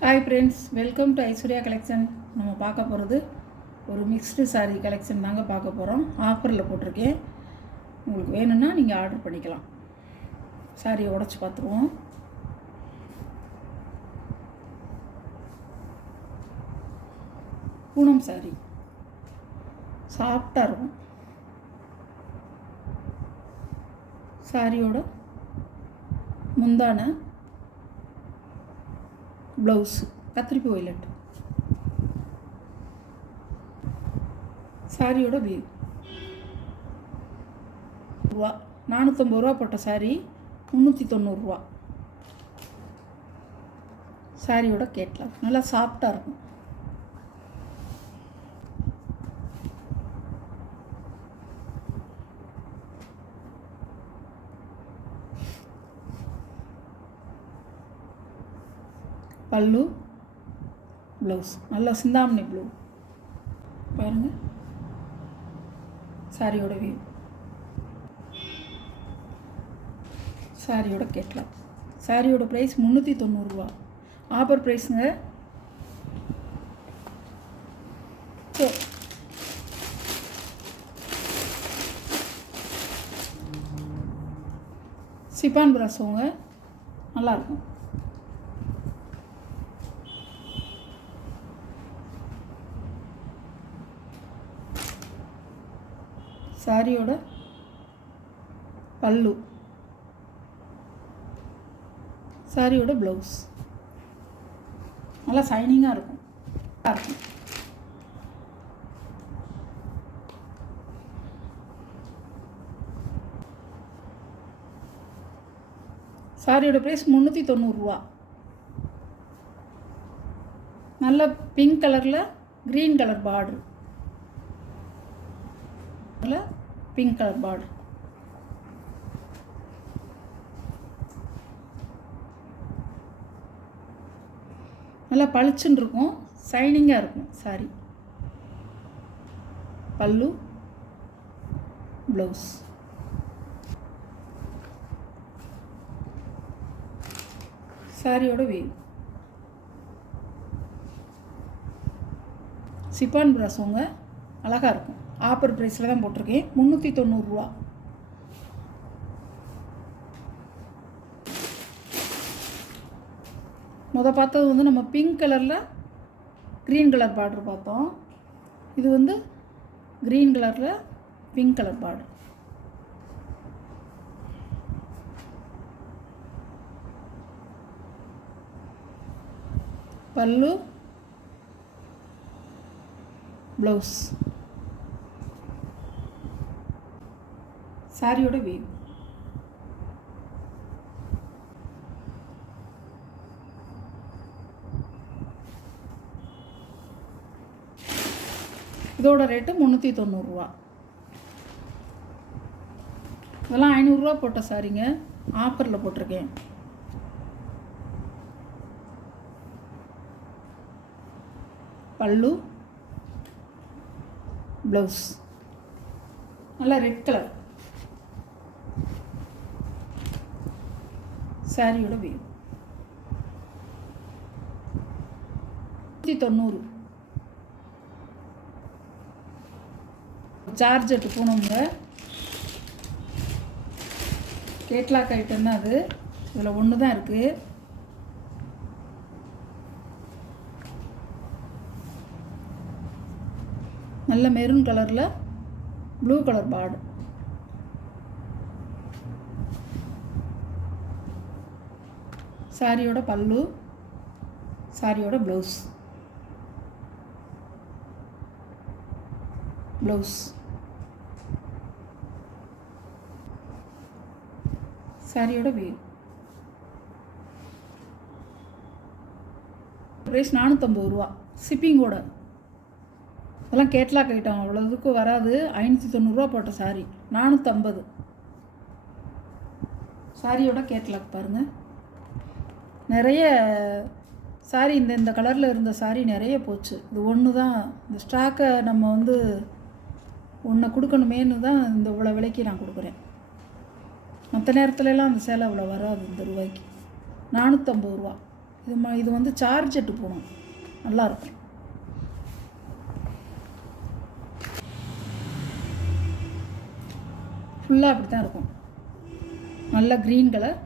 Hi friends, welcome to Aishwarya collection. நம்ம பார்க்க போகிறது ஒரு மிக்ஸ்டு சாரீ கலெக்ஷன் தாங்க பார்க்க போகிறோம். ஆஃபரில் போட்டிருக்கேன். உங்களுக்கு வேணும்னா நீங்கள் ஆர்டர் பண்ணிக்கலாம். சாரியை உடச்சி பார்த்துருவோம். பூனம் சாரி சாஃப்டாக இருக்கும். சாரியோட முந்தான ப்ளவுஸ் கத்திரிப்பு வயலட். சாரியோட வியூ ரூபா 450 ரூபா போட்ட சாரி 390 ரூபா. சாரியோட கேட்லாக் நல்லா சாஃப்டாக இருக்கும். பல்லு ப்ளவுஸ் நல்லா சிந்தாமணி ப்ளூ பாருங்கள். சாரியோட வியூ, சாரியோட கேட்லாக். சாரியோட ப்ரைஸ் 390 ரூபா. ஆஃபர் ப்ரைஸுங்க. சிப்பான் பிராஸோங்க நல்லாயிருக்கும். சாரியோட பல்லு, சாரியோட ப்ளவுஸ் நல்லா ஷைனிங்காக இருக்கும். சாரியோட ப்ரைஸ் 390 ரூபா. நல்ல பிங்க் கலரில் green colour border, pink colour border. நல்லா பளிச்சுன்னு இருக்கும், ஷைனிங்காக இருக்கும் சாரி. பல்லு ப்ளவுஸ். சாரியோட வேவ். சிப்பான் பிராஸோங்க அழகாக இருக்கும். ஆஃபர் ப்ரைஸில் தான் போட்டிருக்கேன். 390 ரூபா. பார்த்தது வந்து நம்ம பிங்க் கலரில் க்ரீன் கலர் பார்டர் பார்த்தோம். இது வந்து க்ரீன் கலரில் பிங்க் கலர் பார்டர். பல்லு ப்ளவுஸ். சாரியோட வேவ். இதோட ரேட்டு 390 ரூபா. இதெல்லாம் 500 ரூபா போட்ட சாரிங்க. ஆஃபரில் போட்டிருக்கேன். பல்லு ப்ளவுஸ் நல்லா ரெட் கலர். சாரியோட வேவ். 190. ஜார்ஜெட்டு போனோங்க. கேட்லாக் ஐட்டம் தான் அது. இதில் ஒன்று தான் இருக்குது. நல்ல மெரூன் கலரில் ப்ளூ கலர் பார்டர். சாரியோட பல்லு, சாரியோட ப்ளவுஸ். சாரியோட வேவ். ப்ரைஸ் 450 ரூபா. ஷிப்பிங்கோட. இதெல்லாம் கேட்லாக் ஐட்டம், அவ்வளோதுக்கு வராது. 590 ரூபா போட்ட சாரி 450. சாரியோட கேட்லாக் பாருங்கள். நிறைய சாரி இந்த கலரில் இருந்த சாரி நிறைய போச்சு. இது ஒன்று தான். இந்த ஸ்டாக்கை நம்ம வந்து ஒன்றை கொடுக்கணுமேனு தான் இந்த இவ்வளோ விலைக்கு நான் கொடுக்குறேன். மற்ற நேரத்துலலாம் அந்த சேலை அவ்வளோ வராது. இந்த ரூபாய்க்கு 450 ரூபா. இது வந்து சார்ஜெட்டு போடும், நல்லாயிருக்கும். ஃபுல்லாக அப்படி தான் இருக்கும். நல்ல க்ரீன் கலர்,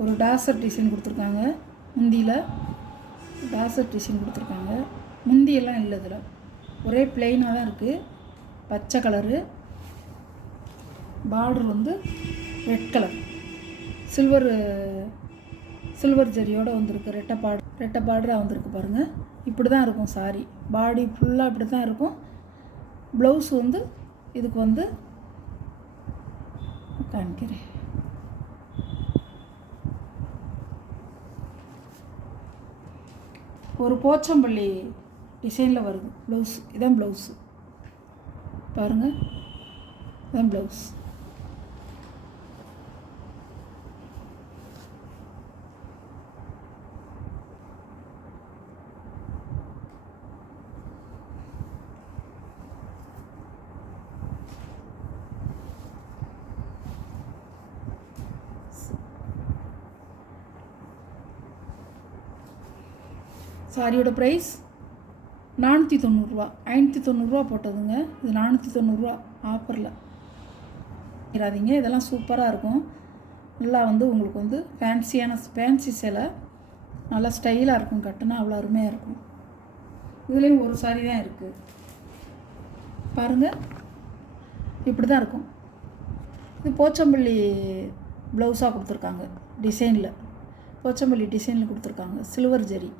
ஒரு டாசர் டிசைன் கொடுத்துருக்காங்க. முந்தியில் டாசர் டிசைன் கொடுத்துருக்காங்க. முந்தியெல்லாம் இல்லை, இதில் ஒரே பிளெயினாக தான் இருக்குது. பச்சை கலரு, பார்டர் வந்து ரெட் கலர், சில்வர் ஜரியோடு வந்திருக்கு. ரெட்டை பார்டராக வந்திருக்கு பாருங்கள். இப்படி தான் இருக்கும் சாரி. பாடி ஃபுல்லாக இப்படி தான் இருக்கும். ப்ளவுஸ் வந்து இதுக்கு வந்து காமிக்கிறேன். ஒரு போச்சம்பள்ளி டிசைனில் வருது ப்ளவுஸ். இதான் ப்ளவுஸு பாருங்கள், இதான் ப்ளவுஸ். சாரியோட ப்ரைஸ் 490 ரூபா. 590 ரூபா போட்டதுங்க. இது 490 ரூபா ஆஃபரில். இராதீங்க, இதெல்லாம் சூப்பராக இருக்கும். நல்லா வந்து உங்களுக்கு வந்து ஃபேன்சி சேலை, நல்லா ஸ்டைலாக இருக்கும். கட்டுனா அவ்வளோ அருமையாக இருக்கும். இதுலேயும் ஒரு சாரி தான் இருக்குது பாருங்கள். இப்படி தான் இருக்கும். இது போச்சம்பள்ளி ப்ளவுஸாக கொடுத்துருக்காங்க. டிசைனில் போச்சம்பள்ளி டிசைனில் கொடுத்துருக்காங்க. சில்வர் ஜரி.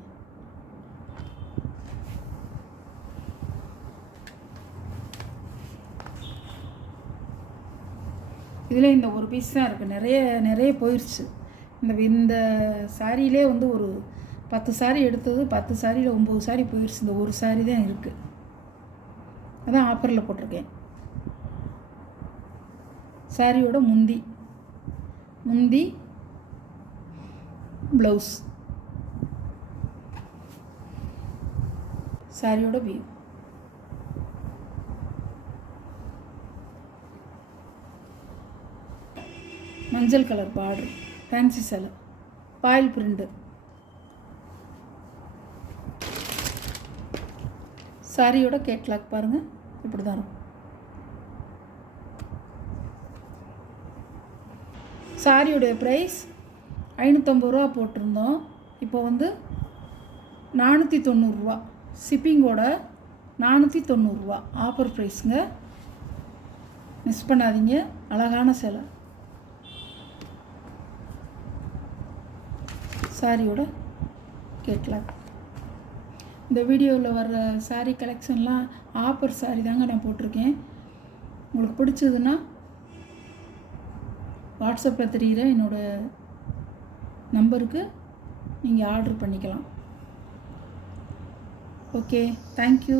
இதில் இந்த ஒரு பீஸ் தான் இருக்குது. நிறைய போயிடுச்சு. இந்த சாரியிலே வந்து ஒரு 10 சாரி எடுத்தது, 10 சாரியில் 9 சாரி போயிடுச்சு. இந்த ஒரு சாரி தான் இருக்குது. அதான் ஆஃபரில் போட்டிருக்கேன். சாரியோட முந்தி ப்ளவுஸ், சாரியோட வியூ. மஞ்சள் கலர் பார்டர், ஃபேன்சி சேலை, பாயில் பிரிண்டு. சாரியோட கேட்லாக் பாருங்கள், இப்படி தான் இருக்கும். சாரியோடைய ப்ரைஸ் 550 ரூபா போட்டிருந்தோம். இப்போ வந்து 490 ரூபா. ஷிப்பிங்கோட 490 ரூபா ஆஃபர் ப்ரைஸுங்க. மிஸ் பண்ணாதீங்க. அழகான சேலை. சாரியோட கேட்லாக். இந்த வீடியோவில் வர்ற சாரீ கலெக்ஷன்லாம் ஆஃபர் சாரீ தாங்க நான் போட்டிருக்கேன். உங்களுக்கு பிடிச்சதுன்னா வாட்ஸ்அப்பில் தெரிகிற என்னோடய நம்பருக்கு நீங்கள் ஆர்டர் பண்ணிக்கலாம். Okay, thank you.